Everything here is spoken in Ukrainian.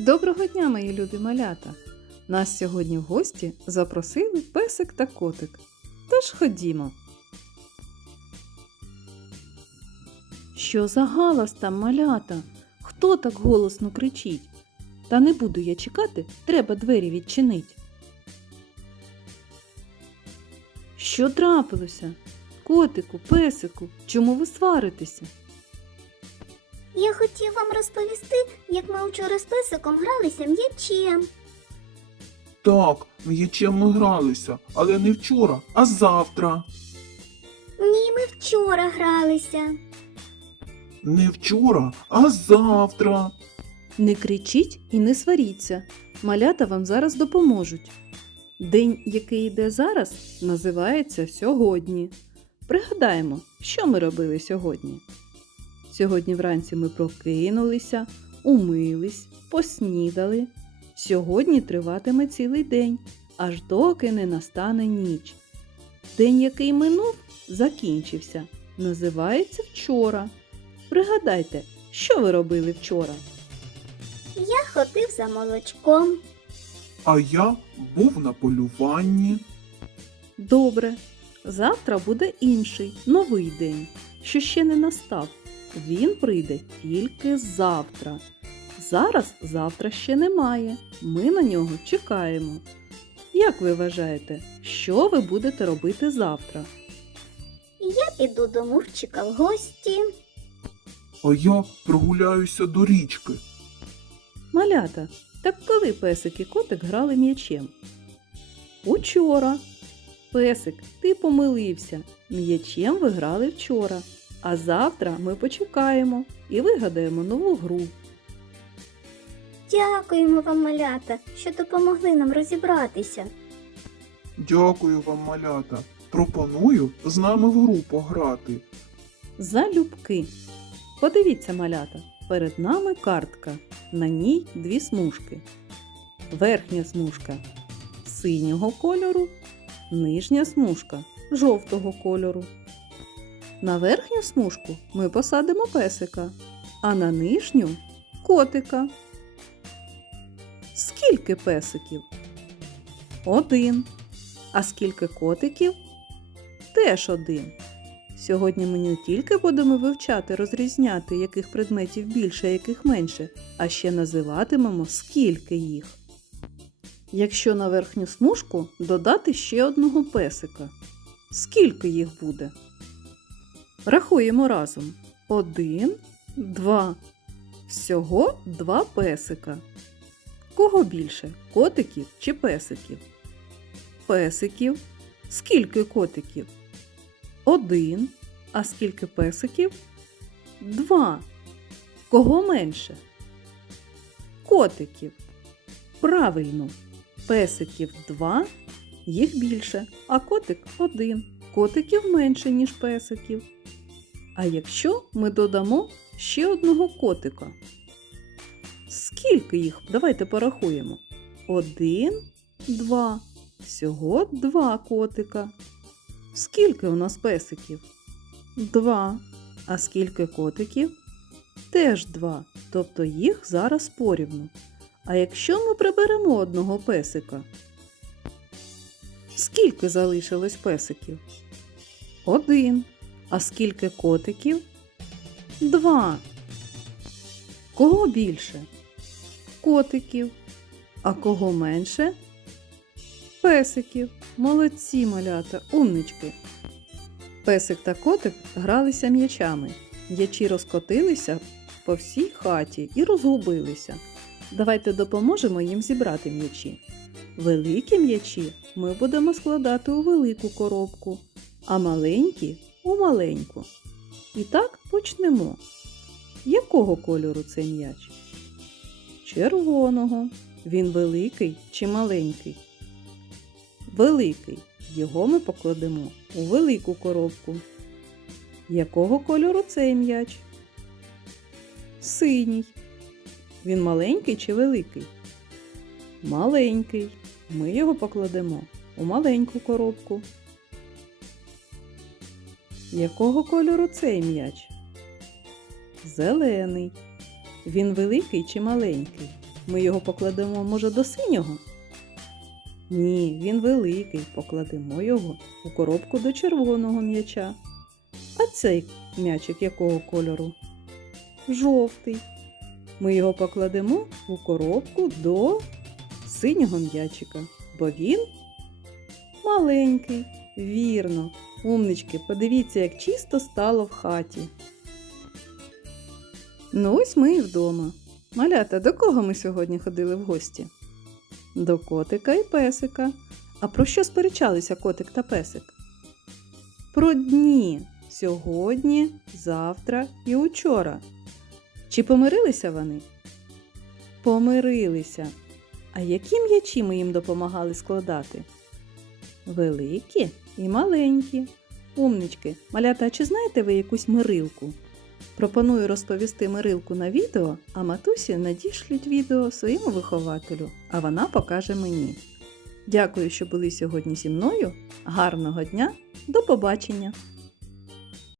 Доброго дня, мої любі малята! Нас сьогодні в гості запросили песик та котик. Тож ходімо. Що за галас там, малята? Хто так голосно кричить? Та не буду я чекати, треба двері відчинить. Що трапилося? Котику, песику, чому ви сваритеся? Я хотів вам розповісти, як ми вчора з песиком гралися м'ячем. Так, м'ячем ми гралися, але не вчора, а завтра. Ні, ми вчора гралися. Не вчора, а завтра. Не кричіть і не сваріться. Малята вам зараз допоможуть. День, який йде зараз, називається сьогодні. Пригадаємо, що ми робили сьогодні. Сьогодні вранці ми прокинулися, умились, поснідали. Сьогодні триватиме цілий день, аж доки не настане ніч. День, який минув, закінчився. Називається вчора. Пригадайте, що ви робили вчора? Я ходив за молочком. А я був на полюванні. Добре. Завтра буде інший, новий день, що ще не настав. Він прийде тільки завтра. Зараз завтра ще немає. Ми на нього чекаємо. Як ви вважаєте, що ви будете робити завтра? Я піду до Мурчика в гості. А я прогуляюся до річки. Малята, так коли песик і котик грали м'ячем? Учора. Песик, ти помилився. М'ячем ви грали вчора. А завтра ми почекаємо і вигадаємо нову гру. Дякуємо вам, малята, що допомогли нам розібратися. Дякую вам, малята. Пропоную з нами в гру пограти. Залюбки. Подивіться, малята, перед нами картка. На ній дві смужки. Верхня смужка синього кольору, нижня смужка жовтого кольору. На верхню смужку ми посадимо песика, а на нижню котика. Скільки песиків? Один. А скільки котиків? Теж один. Сьогодні ми не тільки будемо вивчати, розрізняти, яких предметів більше, яких менше, а ще називатимемо, скільки їх. Якщо на верхню смужку додати ще одного песика, скільки їх буде? Рахуємо разом. Один, два. Всього два песика. Кого більше? Котиків чи песиків? Песиків. Скільки котиків? Один. А скільки песиків? Два. Кого менше? Котиків. Правильно. Песиків два, їх більше, а котик один. Котиків менше, ніж песиків. А якщо ми додамо ще одного котика? Скільки їх? Давайте порахуємо. Один, два. Всього два котика. Скільки у нас песиків? Два. А скільки котиків? Теж два. Тобто їх зараз порівну. А якщо ми приберемо одного песика? Скільки залишилось песиків? Один. А скільки котиків? Два. Кого більше? Котиків. А кого менше? Песиків. Молодці малята, умнички. Песик та котик гралися м'ячами. М'ячі розкотилися по всій хаті і розгубилися. Давайте допоможемо їм зібрати м'ячі. Великі м'ячі ми будемо складати у велику коробку, а маленькі у маленьку. І так почнемо. Якого кольору цей м'яч? Червоного. Він великий чи маленький? Великий. Його ми покладемо у велику коробку. Якого кольору цей м'яч? Синій. Він маленький чи великий? Маленький. Ми його покладемо у маленьку коробку. Якого кольору цей м'яч? Зелений. Він великий чи маленький? Ми його покладемо, може, до синього? Ні, він великий. Покладемо його у коробку до червоного м'яча. А цей м'ячик якого кольору? Жовтий. Ми його покладемо у коробку до синього м'ячика, бо він маленький. Вірно. Умнички, подивіться, як чисто стало в хаті. Ну, ось ми і вдома. Малята, до кого ми сьогодні ходили в гості? До котика і песика. А про що сперечалися котик та песик? Про дні сьогодні, завтра і учора. Чи помирилися вони? Помирилися. А які м'ячі ми їм допомагали складати? Великі і маленькі. Умнички, малята, чи знаєте ви якусь мирилку? Пропоную розповісти мирилку на відео, а матусі надішлють відео своєму вихователю, а вона покаже мені. Дякую, що були сьогодні зі мною. Гарного дня, до побачення!